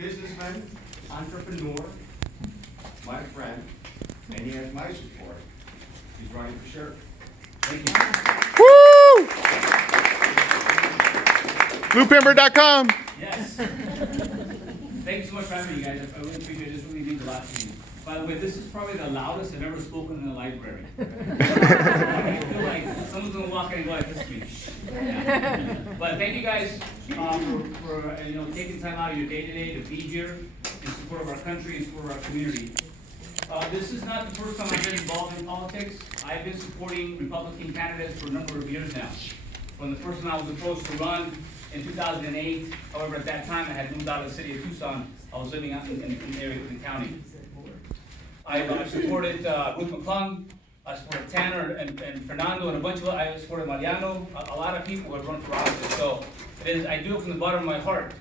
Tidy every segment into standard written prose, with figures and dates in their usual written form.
businessman, entrepreneur, my friend, and he has my support. He's running for sheriff. Thank you. Woo! BluePimber.com. Yes. Thank you so much for having me, guys. I really appreciate it. This really means a lot to me. By the way, this is probably the loudest I've ever spoken in a library. I feel like someone's gonna walk in and go like this to me. Yeah. But thank you guys for taking time out of your day-to-day to be here in support of our country and support of our community. This is not the first time I've been involved in politics. I've been supporting Republican candidates for a number of years now. From the first time I was approached to run in 2008, however, at that time I had moved out of the city of Tucson. I was living out in the area of the county. I've supported Ruth McClung, I supported Tanner and Fernando and a bunch of others. I supported Mariano. A lot of people have run for office. So I do it from the bottom of my heart.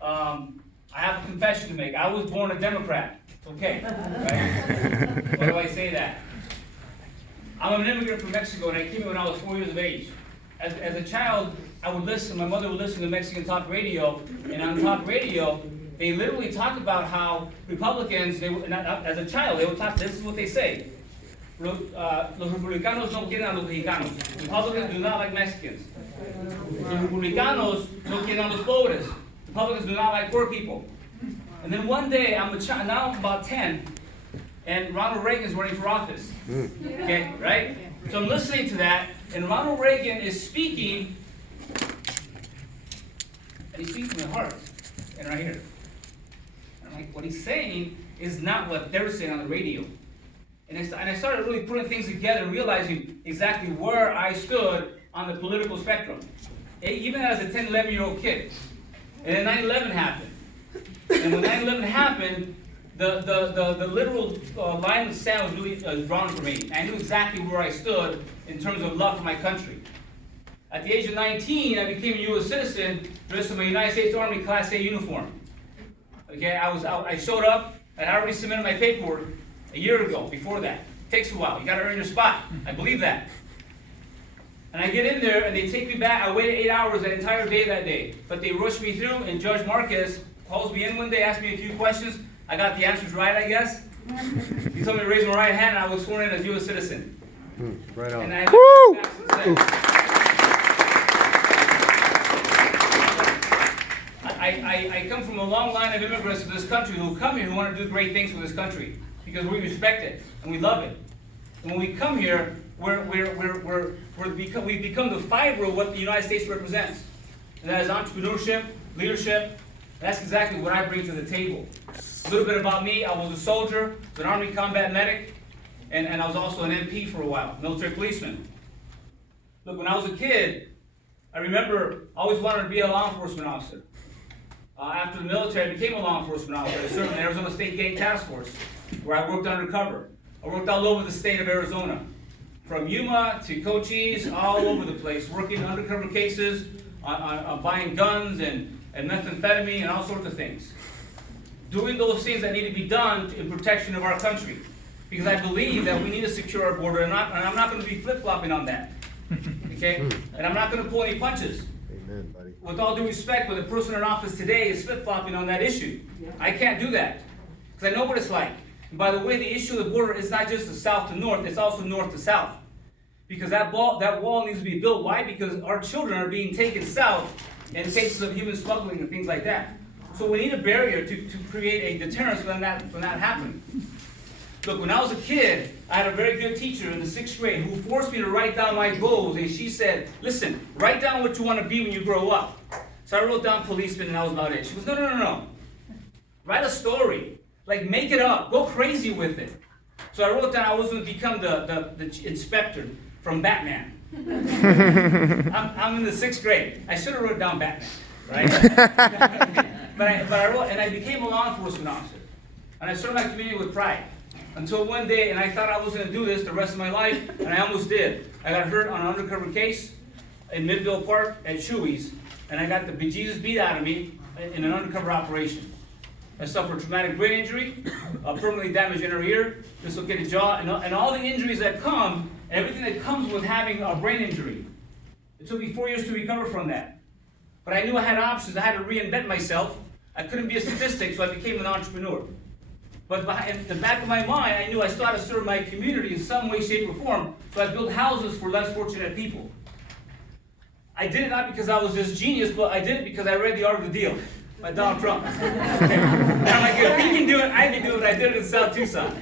I have a confession to make. I was born a Democrat. Okay, right? Why do I say that? I'm an immigrant from Mexico, and I came here when I was 4 years of age. As a child, I would listen. My mother would listen to Mexican talk radio, and on talk radio, they literally talk about how Republicans, as a child, they would talk, this is what they say. Los republicanos no quieren a los mexicanos. Republicans do not like Mexicans. Los republicanos no quieren a los pobres. Republicans do not like poor people. And then one day, I'm a child, now I'm about 10, and Ronald Reagan is running for office. Okay, right? So I'm listening to that, and Ronald Reagan is speaking, and he's speaking from my heart, and right here. Like, what he's saying is not what they're saying on the radio. And I started really putting things together and realizing exactly where I stood on the political spectrum, even as a 10, 11-year-old kid. And then 9/11 happened. And when 9/11 happened, the literal line of the sand was really drawn for me. I knew exactly where I stood in terms of love for my country. At the age of 19, I became a U.S. citizen dressed in my United States Army Class A uniform. Okay, I showed up, and I already submitted my paperwork a year ago, before that. It takes a while, you gotta earn your spot. I believe that. And I get in there, and they take me back. I waited 8 hours that entire day that day. But they rushed me through, and Judge Marquez calls me in one day, asked me a few questions. I got the answers right, I guess. He told me to raise my right hand, and I was sworn in as U.S. citizen. Right on. And I I come from a long line of immigrants to this country who come here who want to do great things for this country because we respect it and we love it. And when we come here, we've become the fiber of what the United States represents. And that is entrepreneurship, leadership. That's exactly what I bring to the table. A little bit about me: I was a soldier, an Army combat medic, and I was also an MP for a while, military policeman. Look, when I was a kid, I remember I always wanted to be a law enforcement officer. After the military, I became a law enforcement officer. I served in the Arizona State Gang Task Force, where I worked undercover. I worked all over the state of Arizona, from Yuma to Cochise, all over the place, working undercover cases, on buying guns and methamphetamine and all sorts of things. Doing those things that need to be done in protection of our country. Because I believe that we need to secure our border, and I'm not going to be flip-flopping on that. Okay? And I'm not going to pull any punches. Amen, buddy. With all due respect, but the person in office today is flip-flopping on that issue. I can't do that, because I know what it's like. And by the way, the issue of the border is not just the south to north, it's also north to south. Because that wall needs to be built. Why? Because our children are being taken south in cases of human smuggling and things like that. So we need a barrier to create a deterrence from that happening. Look, when I was a kid, I had a very good teacher in the 6th grade who forced me to write down my goals, and she said, listen, write down what you want to be when you grow up. So I wrote down policeman, and that was about it. She goes, no. Write a story. Like, make it up. Go crazy with it. So I wrote down I was going to become the inspector from Batman. I'm in the 6th grade. I should have wrote down Batman, right? but I wrote, and I became a law enforcement officer. And I served my community with pride. Until one day, and I thought I was going to do this the rest of my life, and I almost did. I got hurt on an undercover case in Midville Park at Chewy's, and I got the bejesus beat out of me in an undercover operation. I suffered traumatic brain injury, a permanently damaged inner ear, dislocated jaw, and all the injuries that come, everything that comes with having a brain injury. It took me 4 years to recover from that. But I knew I had options. I had to reinvent myself. I couldn't be a statistic, so I became an entrepreneur. But in the back of my mind, I knew I still had to serve my community in some way, shape, or form, so I built houses for less fortunate people. I did it not because I was this genius, but I did it because I read The Art of the Deal by Donald Trump. Okay. And I'm like, if he can do it, I can do it. I did it in South Tucson.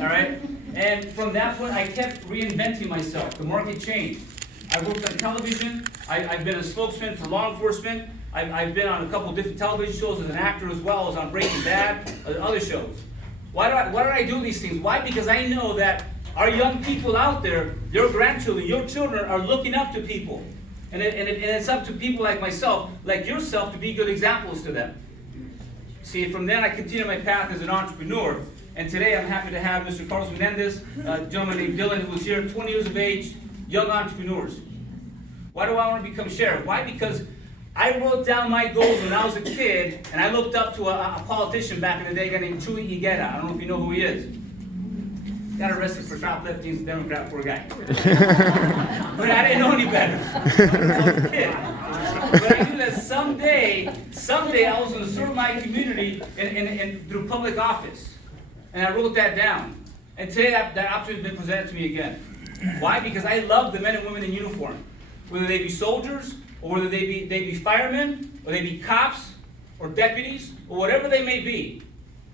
All right? And from that point, I kept reinventing myself. The market changed. I worked on television. I've been a spokesman for law enforcement. I've been on a couple different television shows as an actor as well as on Breaking Bad, other shows. Why did I do these things? Why? Because I know that our young people out there, your grandchildren, your children are looking up to people. And it's up to people like myself, like yourself, to be good examples to them. See, from then I continued my path as an entrepreneur. And today I'm happy to have Mr. Carlos Menendez, a gentleman named Dylan, who was here, 20 years of age, young entrepreneurs. Why do I want to become sheriff? Why? Because I wrote down my goals when I was a kid, and I looked up to a politician back in the day, a guy named Chuy Higuera. I don't know if you know who he is. Got arrested for shoplifting. He's a Democrat, poor guy. But I didn't know any better. I was a kid. But I knew that someday I was going to serve my community and through public office. And I wrote that down. And today that opportunity has been presented to me again. Why? Because I love the men and women in uniform. Whether they be soldiers, or whether they be firemen, or they be cops, or deputies, or whatever they may be.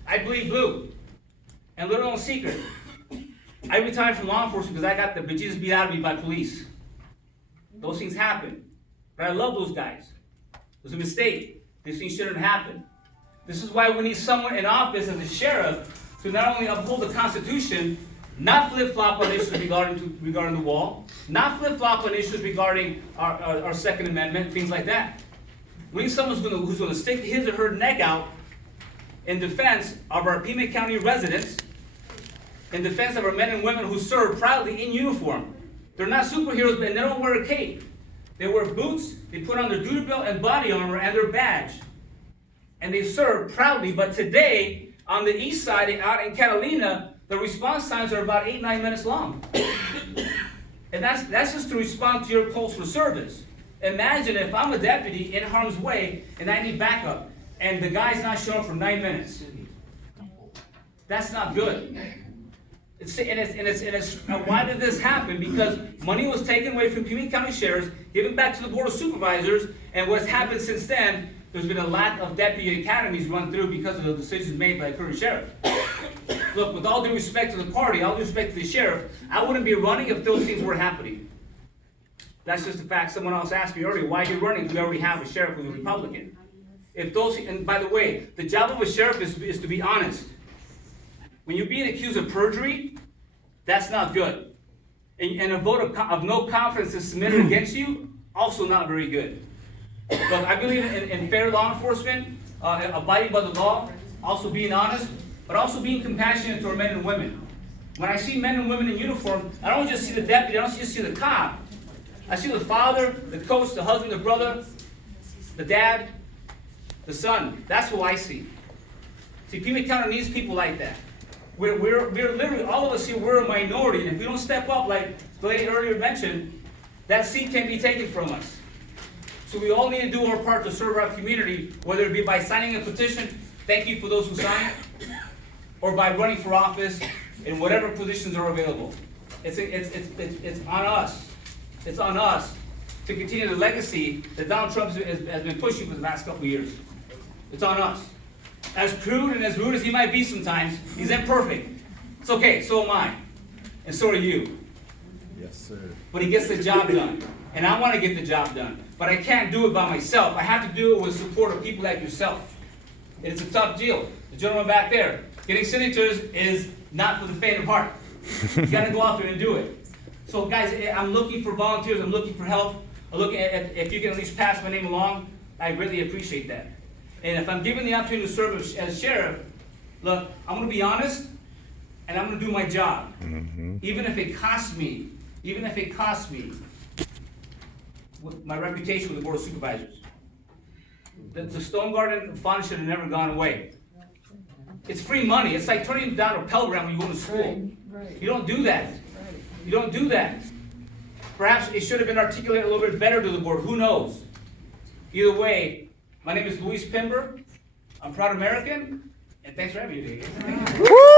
I bleed blue. And little known secret, I retired from law enforcement because I got the bejesus beat out of me by police. Those things happen. But I love those guys. It was a mistake. These things shouldn't happen. This is why we need someone in office as a sheriff to not only uphold the Constitution, not flip-flop on issues regarding the wall, not flip-flop on issues regarding our Second Amendment, things like that. We need someone who's going to stick his or her neck out in defense of our Pima County residents, in defense of our men and women who serve proudly in uniform. They're not superheroes, but they don't wear a cape. They wear boots, they put on their duty belt and body armor and their badge. And they serve proudly, but today, on the east side, out in Catalina, the response times are about 8-9 minutes long. And that's just to respond to your calls for service. Imagine if I'm a deputy in harm's way and I need backup, and the guy's not showing up for 9 minutes. That's not good. Why did this happen? Because money was taken away from Pima County Sheriffs, given back to the Board of Supervisors, and what's happened since then, there's been a lack of deputy academies run through because of the decisions made by the current sheriff. Look, with all due respect to the party, all due respect to the sheriff, I wouldn't be running if those things weren't happening. That's just a fact. Someone else asked me earlier, why are you running? We already have a sheriff who's a Republican. And by the way, the job of a sheriff is to be honest. When you're being accused of perjury, that's not good. And a vote of no confidence is submitted against you, also not very good. Look, I believe in fair law enforcement, abiding by the law, also being honest, but also being compassionate to our men and women. When I see men and women in uniform, I don't just see the deputy, I don't just see the cop. I see the father, the coach, the husband, the brother, the dad, the son. That's who I see. See, Pima County needs people like that. We're literally, all of us here, we're a minority, and if we don't step up, like the lady earlier mentioned, that seat can be taken from us. So we all need to do our part to serve our community, whether it be by signing a petition, thank you for those who signed, or by running for office in whatever positions are available. It's on us. It's on us to continue the legacy that Donald Trump has been pushing for the past couple of years. It's on us. As crude and as rude as he might be sometimes, he's imperfect. It's okay, so am I. And so are you. Yes, sir. But he gets the job done. And I want to get the job done. But I can't do it by myself. I have to do it with support of people like yourself. And it's a tough deal. The gentleman back there, getting signatures is not for the faint of heart. You got to go out there and do it. So guys, I'm looking for volunteers. I'm looking for help. I'm looking at if you can at least pass my name along, I really appreciate that. And if I'm given the opportunity to serve as sheriff, look, I'm going to be honest, and I'm going to do my job. Even if it costs me, my reputation with the Board of Supervisors. The Stone Garden Fund should have never gone away. It's free money. It's like turning down a Pell Grant when you go to school. You don't do that. You don't do that. Perhaps it should have been articulated a little bit better to the board. Who knows? Either way, my name is Luis Pimber. I'm proud American, and thanks for having me today. Woo!